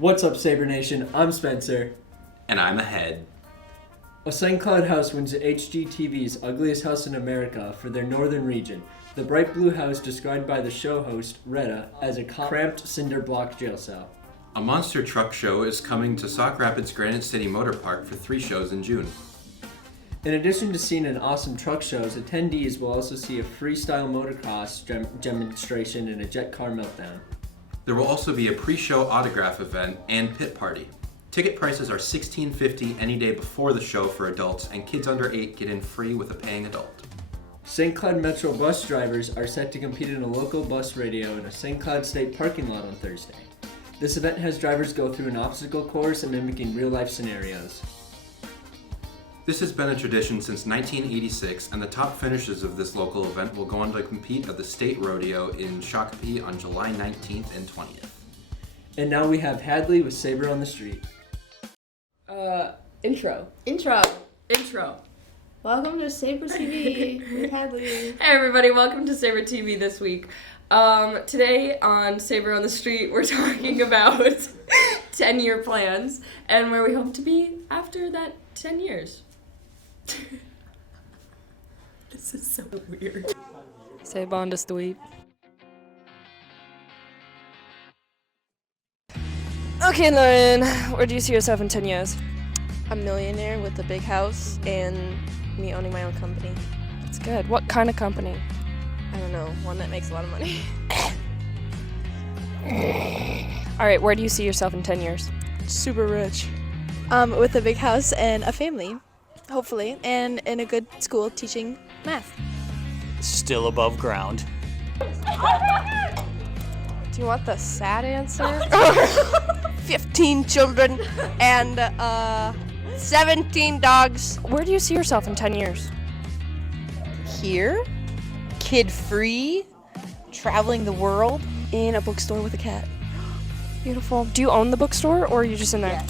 What's up, Sabre Nation? I'm Spencer. And I'm Ahead. A St. Cloud house wins HGTV's Ugliest House in America for their northern region. The bright blue house described by the show host, Retta, as a cramped cinder block jail cell. A monster truck show is coming to Sauk Rapids Granite City Motor Park for 3 shows in June. In addition to seeing an awesome truck shows, attendees will also see a freestyle motocross demonstration and a jet car meltdown. There will also be a pre-show autograph event and pit party. Ticket prices are $16.50 any day before the show for adults, and kids under 8 get in free with a paying adult. St. Cloud Metro bus drivers are set to compete in a local bus radio in a St. Cloud State parking lot on Thursday. This event has drivers go through an obstacle course and mimicking real-life scenarios. This has been a tradition since 1986, and the top finishers of this local event will go on to compete at the State Rodeo in Shakopee on July 19th and 20th. And now we have Hadley with Sabre on the Street. Intro. Welcome to Sabre TV with Hadley. Hey everybody, welcome to Sabre TV this week. Today on Sabre on the Street, we're talking about 10-year plans and where we hope to be after that 10 years. This is so weird. Sabre on the Street. Okay, Lauren, where do you see yourself in 10 years? A millionaire with a big house and me owning my own company. That's good. What kind of company? I don't know, one that makes a lot of money. All right, where do you see yourself in 10 years? Super rich. With a big house and a family, hopefully, and in a good school teaching math. Still above ground. Do you want the sad answer? 15 children and 17 dogs. Where do you see yourself in 10 years? Here, kid-free, traveling the world, in a bookstore with a cat. Beautiful. Do you own the bookstore or are you just in there?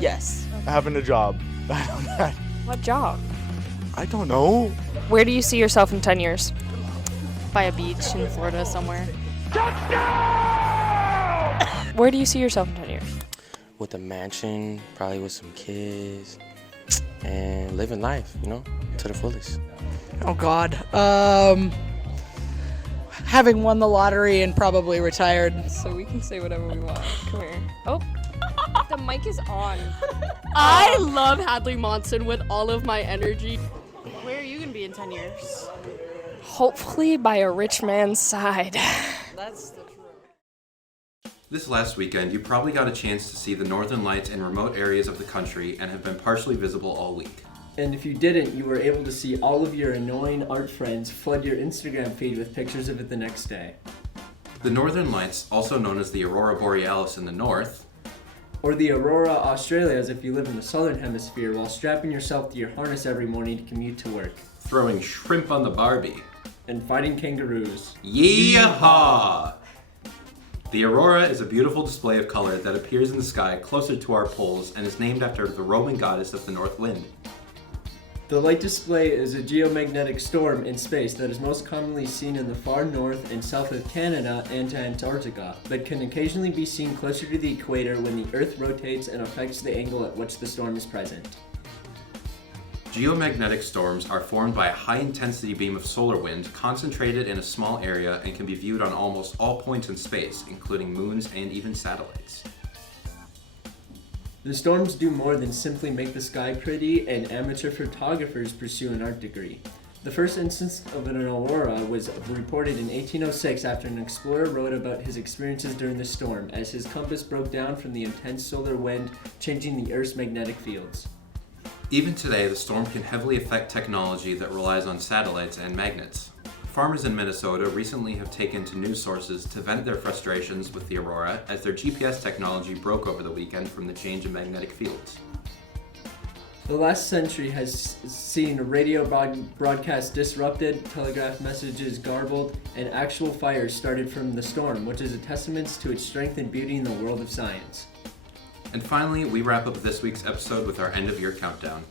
Yes. Having a job. What job? I don't know. Where do you see yourself in 10 years? By a beach in Florida somewhere. Where do you see yourself in 10 years? With a mansion, probably with some kids, and living life, to the fullest. Oh God. Having won the lottery and probably retired. So we can say whatever we want. Come here. Oh, the mic is on. I love Hadley Monson with all of my energy. Where are you gonna be in 10 years? Hopefully by a rich man's side. That's the truth. This last weekend, you probably got a chance to see the northern lights in remote areas of the country and have been partially visible all week. And if you didn't, you were able to see all of your annoying art friends flood your Instagram feed with pictures of it the next day. The northern lights, also known as the Aurora Borealis in the north, Or the Aurora Australis if you live in the southern hemisphere, while strapping yourself to your harness every morning to commute to work. throwing shrimp on the Barbie. And fighting kangaroos. Yeehaw! The aurora is a beautiful display of color that appears in the sky closer to our poles and is named after the Roman goddess of the north wind. The light display is a geomagnetic storm in space that is most commonly seen in the far north and south of Canada and to Antarctica, but can occasionally be seen closer to the equator when the Earth rotates and affects the angle at which the storm is present. Geomagnetic storms are formed by a high-intensity beam of solar wind concentrated in a small area and can be viewed on almost all points in space, including moons and even satellites. The storms do more than simply make the sky pretty, and amateur photographers pursue an art degree. The first instance of an aurora was reported in 1806 after an explorer wrote about his experiences during the storm, as his compass broke down from the intense solar wind, changing the Earth's magnetic fields. Even today, the storm can heavily affect technology that relies on satellites and magnets. Farmers in Minnesota recently have taken to news sources to vent their frustrations with the aurora as their GPS technology broke over the weekend from the change in magnetic fields. The last century has seen radio broadcasts disrupted, telegraph messages garbled, and actual fires started from the storm, which is a testament to its strength and beauty in the world of science. And finally, we wrap up this week's episode with our end-of-year countdown.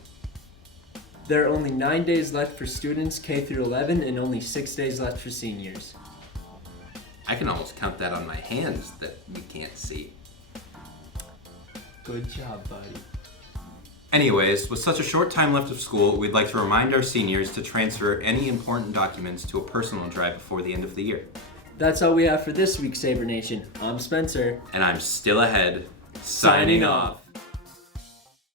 There are only 9 days left for students K through 11 and only 6 days left for seniors. I can almost count that on my hands that you can't see. Good job, buddy. Anyways, with such a short time left of school, we'd like to remind our seniors to transfer any important documents to a personal drive before the end of the year. That's all we have for this week, Sabre Nation. I'm Spencer. And I'm still ahead, signing off.